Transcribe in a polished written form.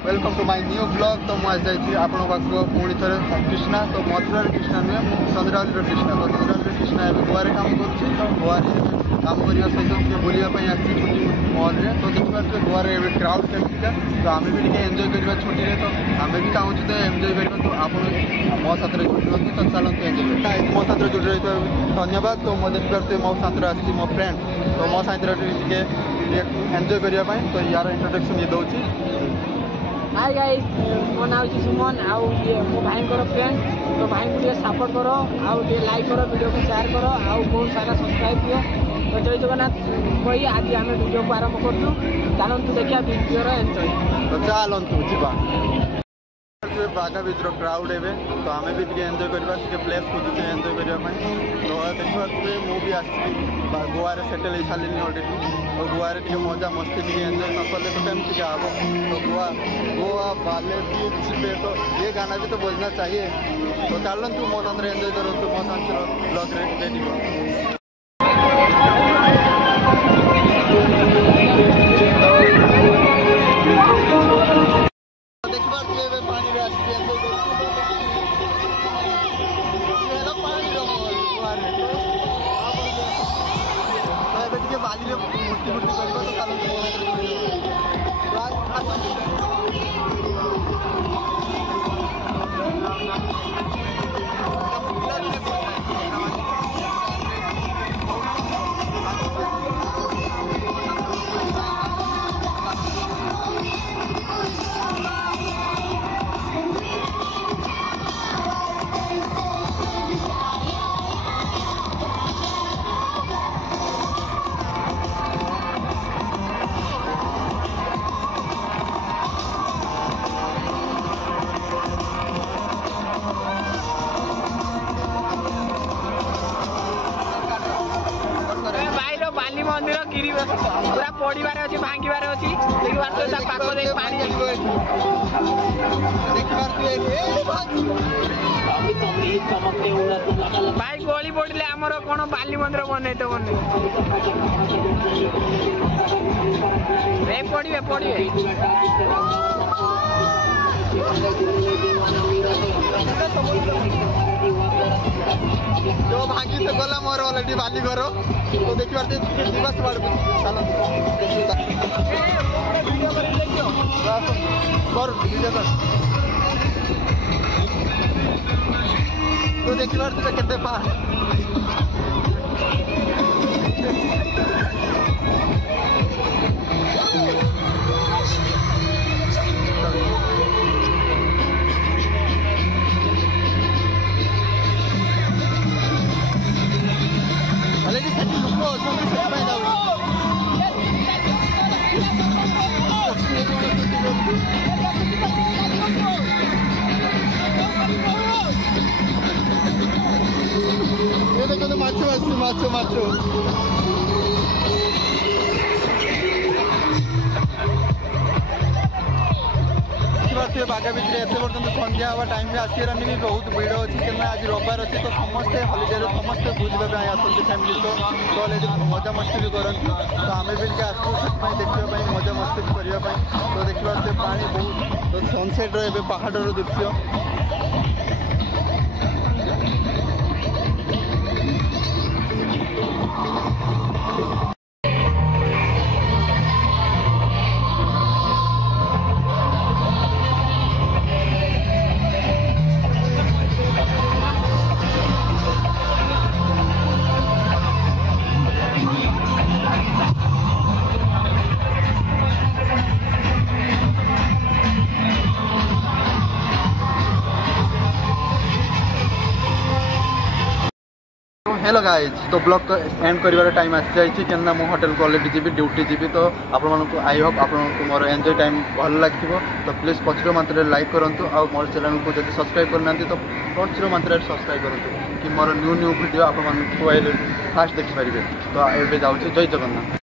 Welcome to my new blog. तो मुझे आपण पाक पुणी थे कृष्णा तो मथुरा कृष्णा नुहे चंद्रावली कृष्णा तो चंद्रावली कृष्णा एवं गोवा काम कर गोवा काम करने सहित बुलापी आसी छुट्टी मॉल में तो देखिए गोवा क्राउड केमती तो आम भी एंजॉय करवा छुट्टी तो आम भी चाहूँ तो एंजॉय करवा तो आप मो साथ जुड़े तो चलते एंजॉय मो साथ जुड़े धन्यवाद। तो मुझे देखिए मो साथ आसी मो फ्रेंड तो मो साथ एंजॉय करने तो यार इंट्रोडक्शन ये दूसरी। हाय गाइस मो नाम है सुमन आउ ये मो भाई को फ्रेंड तो भाई को ये सपोर्ट करो आउ ये लाइक करो वीडियो को शेयर करो आउ बहुत सारा सब्सक्राइब दियो। तो जय जगन्नाथ कही आज आम वीडियो को आरंभ करूँ चलतु देखिए वीडियो एंजॉय तो चलतु जा बागा बीच क्राउड एवं तो आम भी एंजॉय करवा प्लेस खोजुचे एंजॉय करने तो देखा मुझे आसी गोवा सेटल हो सारे अलरेडी तो गोवा मजा मस्ती एंजॉय न कले तो केमती क्या हम तो गोवा बाले बीच पे तो ये गाना भी तो बजना चाहिए। तो चलतु मो साथ एंजॉय करूँ मो साथ ब्लॉग रेडी बाली मूर्ति मूर्ति बाली मंदिर गिरी पूरा पड़ार अच्छी भांगार अच्छी भाई गली पड़े आमर कौन बाली मंदिर बन पड़े पड़े जो भागी से गला मोर अलरेडी बाली घर तो देखिए तो देखिए केते पहाड़ माचो माचो बागा बीच एत पर्यटन संध्या हवा टाइम आसर भी बहुत भिड़ अच्छी क्या आज रविवार अच्छी तो समस्ते हलिडे समस्ते बुझाई आसती फैमिली तो अलरेडी मजा मस्ती भी करती तो आम भी आसू से देखा मजा मस्ती करने तो देखा पानी बहुत तो सनसेट पहाड़ दृश्य हेलो गाइज तो ब्लॉग को एंड कर टाइम आसी जाइए क्या मो होटेल को अलरेडी जी ड्यूटी जी तो आपको आई होप आप मोर एंजॉय टाइम भल लगे तो प्लीज प्रचुर मात्रा लाइक करूँ और मोर चैनल को जब सब्सक्राइब करना तो प्रचुर मात्रा सब्सक्राइब करूँ कि मोर न्यू वीडियो आप फास्ट देखिपारे तो ये जाऊँ जय जगन्नाथ।